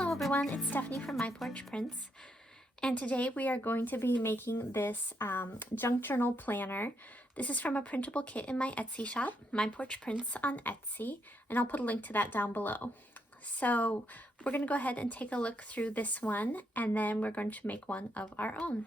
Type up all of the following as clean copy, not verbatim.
Hello everyone, it's Stephanie from My Porch Prints, and today we are going to be making this junk journal planner. This is from a printable kit in my Etsy shop, My Porch Prints on Etsy, and I'll put a link to that down below. So we're going to go ahead and take a look through this one, and then we're going to make one of our own.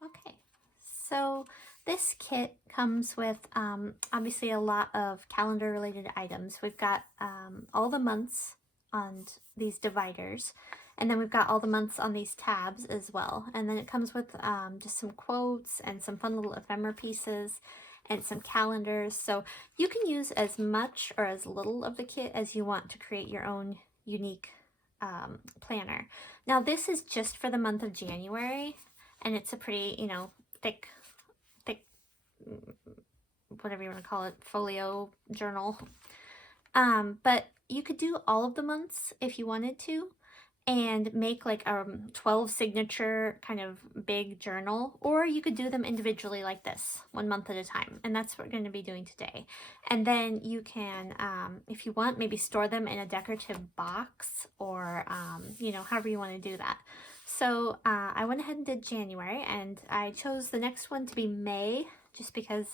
Okay, so this kit comes with obviously a lot of calendar related items. We've got all the months on these dividers, and then we've got all the months on these tabs as well. And then it comes with just some quotes and some fun little ephemera pieces and some calendars. So you can use as much or as little of the kit as you want to create your own unique planner. Now this is just for the month of January, and it's a pretty, you know, thick, whatever you want to call it, folio journal. But you could do all of the months if you wanted to, and make like a 12 signature kind of big journal, or you could do them individually like this, 1 month at a time, and that's what we're going to be doing today. And then you can, if you want, maybe store them in a decorative box, or you know, however you want to do that. So I went ahead and did January, and I chose the next one to be May, just because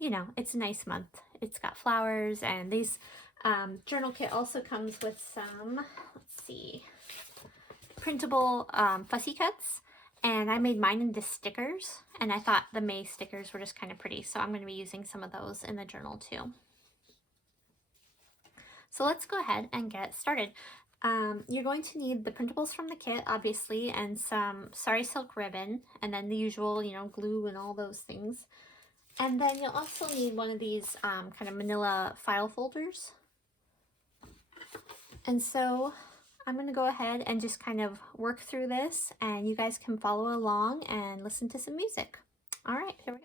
you know, it's a nice month. It's got flowers, and these journal kit also comes with some, let's see, printable fussy cuts, and I made mine into stickers, and I thought the May stickers were just kind of pretty, so I'm going to be using some of those in the journal too. So let's go ahead and get started. You're going to need the printables from the kit, obviously, and some SARI silk ribbon, and then the usual, you know, glue and all those things. And then you'll also need one of these kind of manila file folders. And so I'm going to go ahead and just kind of work through this, and you guys can follow along and listen to some music. All right, here we go.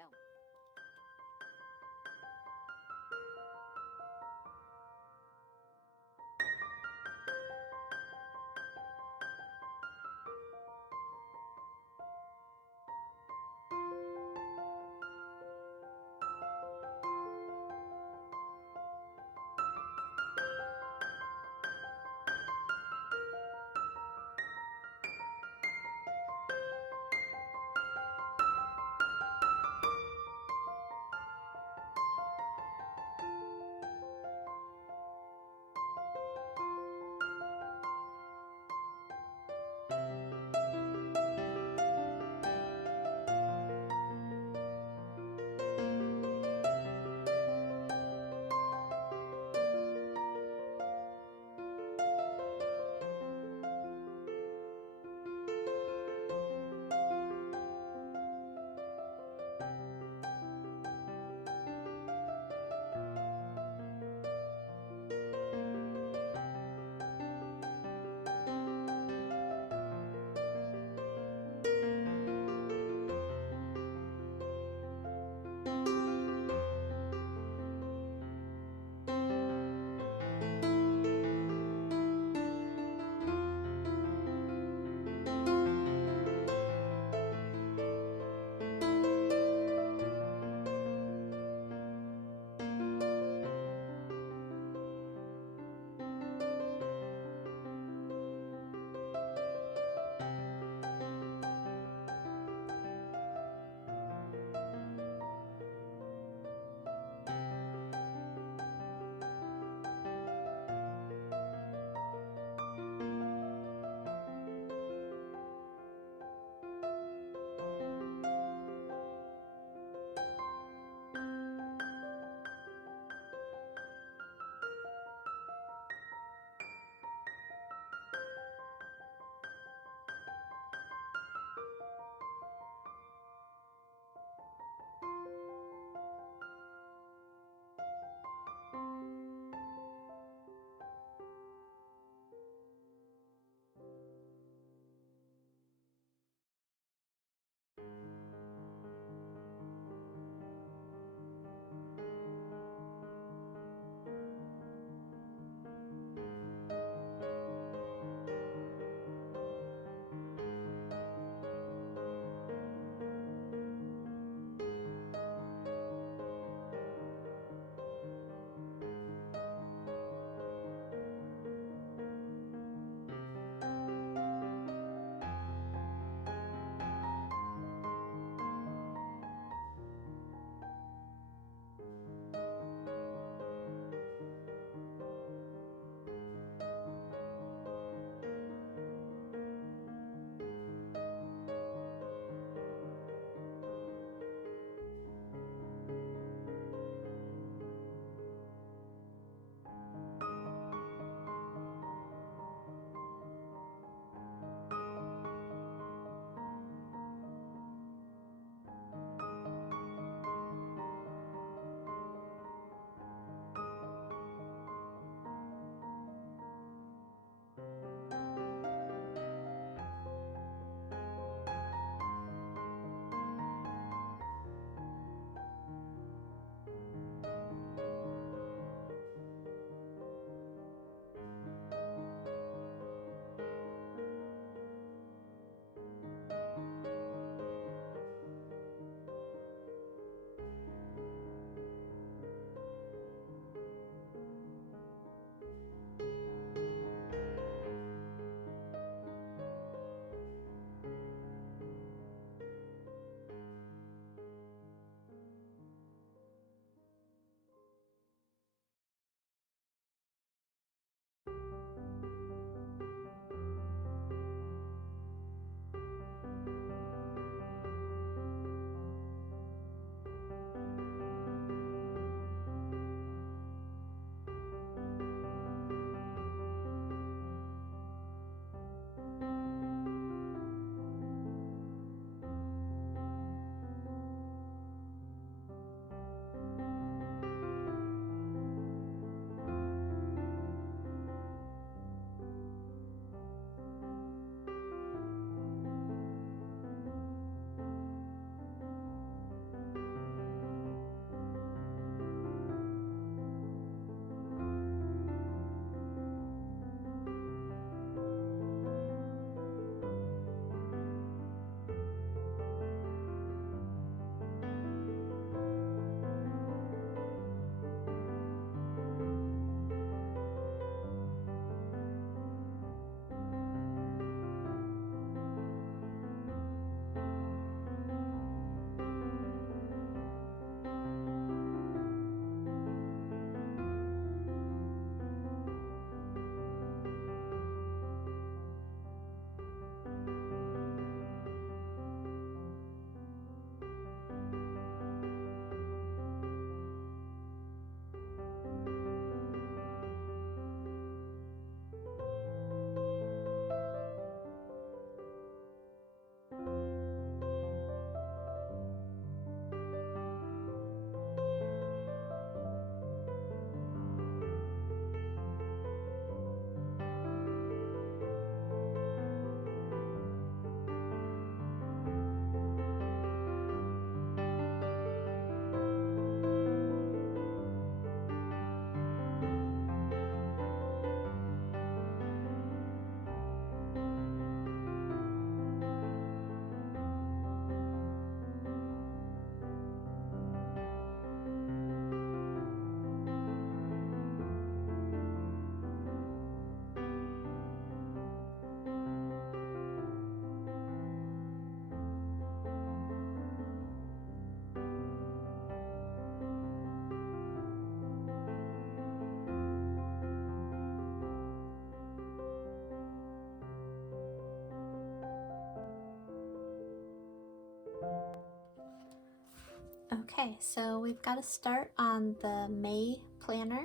Okay, so we've got to start on the May planner.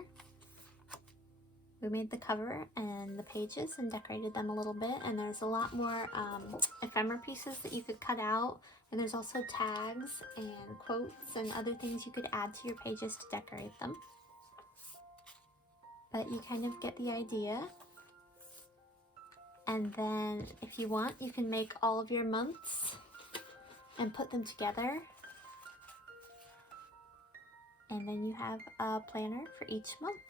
We made the cover and the pages and decorated them a little bit, and there's a lot more ephemera pieces that you could cut out, and there's also tags and quotes and other things you could add to your pages to decorate them. But you kind of get the idea. And then if you want, you can make all of your months and put them together. And then you have a planner for each month.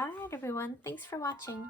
Alright everyone, thanks for watching.